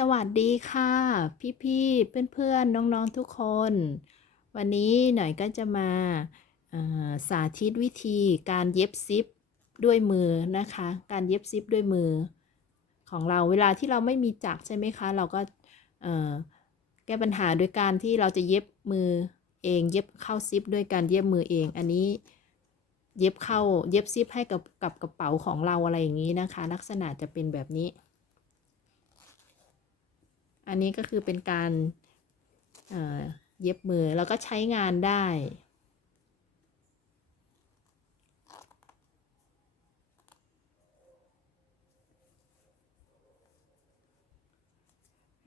สวัสดีค่ะ พี่ๆเพื่อนๆน้องๆทุกคน วันนี้หน่อยก็จะมาสาธิตวิธีการเย็บซิปด้วยมือนะคะ การเย็บซิปด้วยมือ ของเราเวลาที่เราไม่มีจักรใช่ไหมคะ เราก็แก้ปัญหาโดยการที่เราจะเย็บมือเองเย็บเข้าซิปด้วยการเย็บมือเอง อันนี้เย็บเข้าเย็บซิปให้กับกับกระเป๋าของเราอะไรอย่างนี้นะคะ ลักษณะจะเป็นแบบนี้ อันนี้ก็คือเป็นการเเย็บมือแล้วก็ใช้งานได้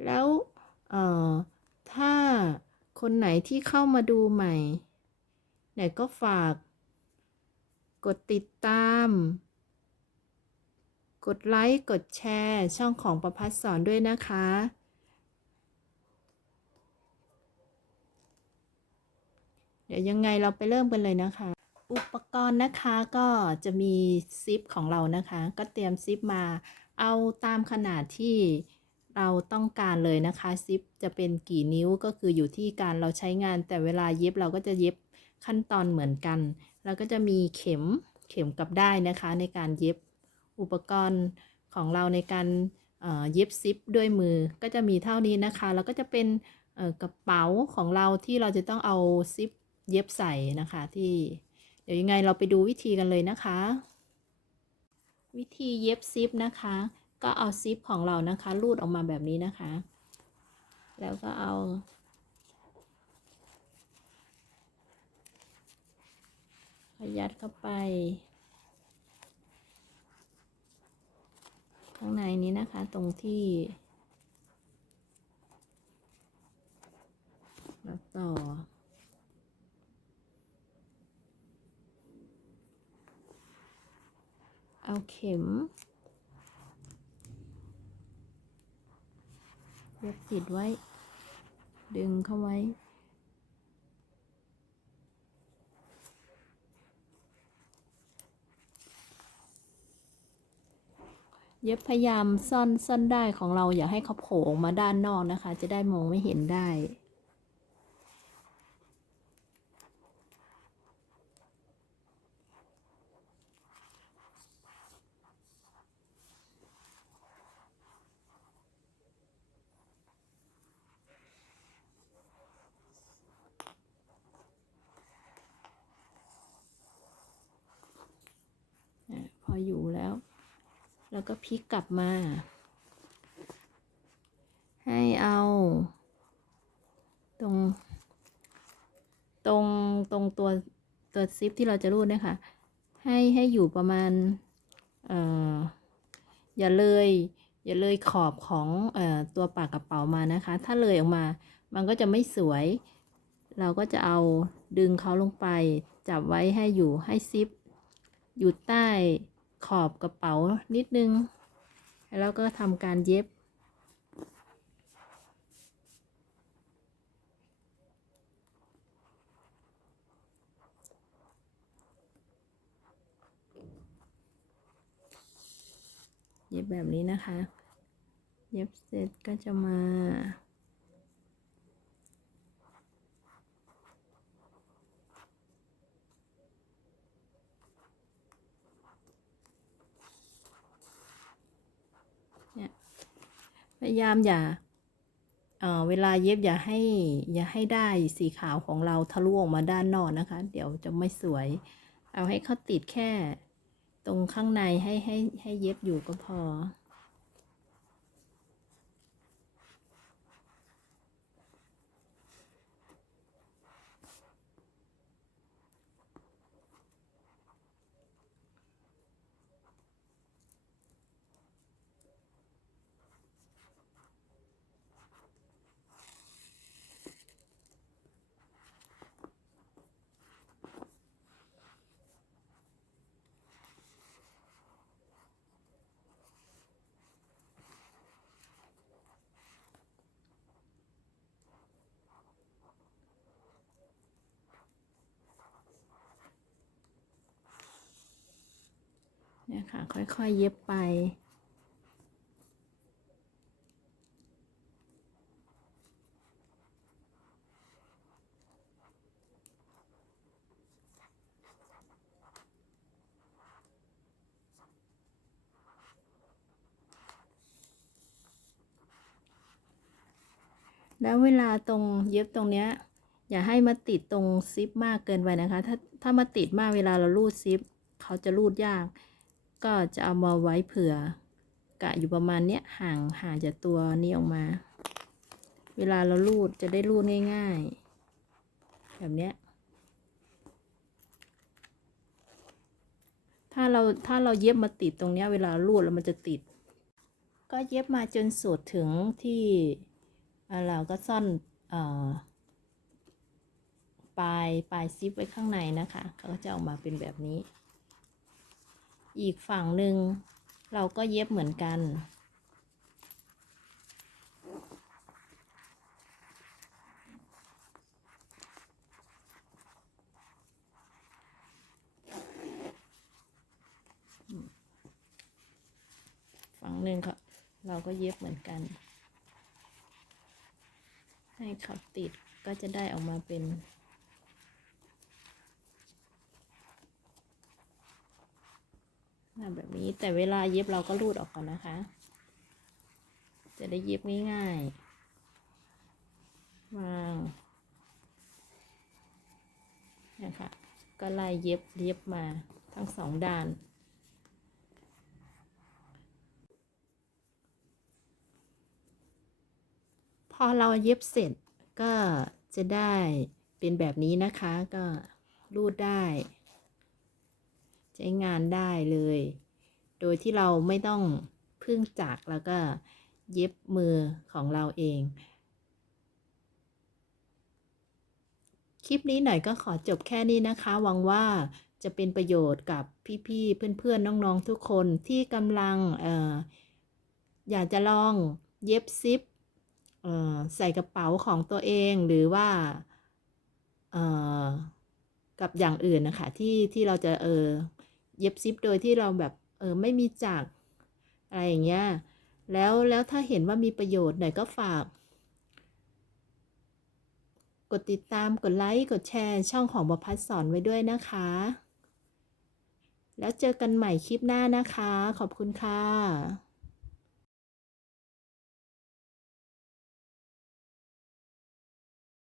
แล้วถ้าคนไหนที่เข้ามาดูใหม่ ไหนก็ฝากกดติดตาม กดไลค์ กดแชร์ ช่องของประพัฒสอนด้วยนะคะ เดี๋ยวยังไงเราไปเริ่มกันเลยนะคะ อุปกรณ์นะคะก็จะมีซิปของเรานะคะ ก็เตรียมซิปมาเอาตามขนาดที่เราต้องการเลยนะคะซิปจะเป็นกี่นิ้วก็คืออยู่ที่การเราใช้งาน แต่เวลาเย็บเราก็จะเย็บขั้นตอนเหมือนกัน แล้วก็จะมีเข็มเข็มกับได้นะคะในการเย็บอุปกรณ์ของเราในการเย็บซิปด้วยมือก็จะมีเท่านี้นะคะ แล้วก็จะเป็นกระเป๋าของเราที่เราจะต้องเอาซิป เย็บใส่นะคะที่เดี๋ยวยังไงเราไปดูวิธีกันเลยนะคะ วิธีเย็บซิปนะคะ ก็เอาซิปของเรานะคะรูดออกมาแบบนี้นะคะ แล้วก็เอาขยัดเข้าไป ข้างในนี้นะคะตรงที่แล้วต่อ เอาเข็มเย็บติดไว้ ดึงเข้าไว้ เย็บพยายามซ่อนซ่อนได้ของเราอย่าให้เขาโผล่ออกมาด้านนอกนะคะ จะได้มองไม่เห็นได้พ ออยู่แล้ว แล้วก็พลิกกลับมา ให้เอา ตรง ตรงตรงตัวตัวซิปที่เราจะรูดนะคะให้ให้อยู่ประมาณเอ่ออย่าเลย อย่าเลยขอบของเอ่อตัวปากกระเป๋ามานะคะ ถ้าเลยออกมา มันก็จะไม่สวย เราก็จะเอาดึงเขาลงไป จับไว้ให้อยู่ให้ซิปอยู่ใต้ ขอบกระเป๋านิดนึง แล้วก็ทำการเย็บ เย็บแบบนี้นะคะ เย็บเสร็จก็จะมา พยายามอย่าเเวลาเย็บอย่าให้อย่าให้ได้สีขาวของเราทะลุออกมาด้านนอกนะคะ เดี๋ยวจะไม่สวย เอาให้เขาติดแค่ ตรงข้างในให้ให้ให้เย็บอยู่ก็พอ นี่ยค่ะ ค่อยๆเย็บไป แล้วเวลาตรงเย็บตรงเนี้ย อย่าให้มาติดตรงซิปมากเกินไปนะคะ ถ้าถ้ามาติดมากเวลาเราลูดซิป เขาจะลูดยาก ก็จะเอามาไว้เผื่อกะอยู่ประมาณเนี้ยห่างห่างจากตัวนี้ออกมา เวลาเรารูดจะได้รูดง่าย ๆ แบบเนี้ยถ้าเราถ้าเราเย็บมาติดตรงเนี้ยเวลารูดแล้วมันจะติด ก็เย็บมาจนสุดถึงที่เราก็ซ่อนอปลายปลายซิปไว้ข้างในนะคะ ก็จะออกมาเป็นแบบนี้ อีกฝั่งหนึ่งเราก็เย็บเหมือนกัน ฝั่งหนึ่งเขาเราก็เย็บเหมือนกัน ให้เขาติดก็จะได้ออกมาเป็นหน้า แบบนี้แต่เวลาเย็บเราก็รูดออกก่อนนะคะ จะได้เย็บง่ายๆวางนะคะ ก็ไล่เย็บเย็บมาทั้งสองด้าน พอเราเย็บเสร็จก็จะได้เป็นแบบนี้นะคะก็รูดได้ ใช้งานได้เลย โดยที่เราไม่ต้องพึ่งจักรแล้วก็เย็บมือของเราเอง คลิปนี้หน่อยก็ขอจบแค่นี้นะคะ หวังว่าจะเป็นประโยชน์กับพี่ๆ เพื่อนๆ น้องๆ ทุกคนที่กำลังอออยากจะลองเย็บซิปใส่กระเป๋าของตัวเองหรือว่ากับอย่างอื่นนะคะที่ที่เราจะเออ เย็บซิปโดยที่เราแบบเออไม่มีจักรอะไรอย่างเงี้ยแล้วแล้วถ้าเห็นว่ามีประโยชน์หน่อยก็ฝาก กดติดตามกดไลค์กดแชร์ช่องของบพัดสอนไว้ด้วยนะคะ แล้วเจอกันใหม่คลิปหน้านะคะ ขอบคุณค่ะ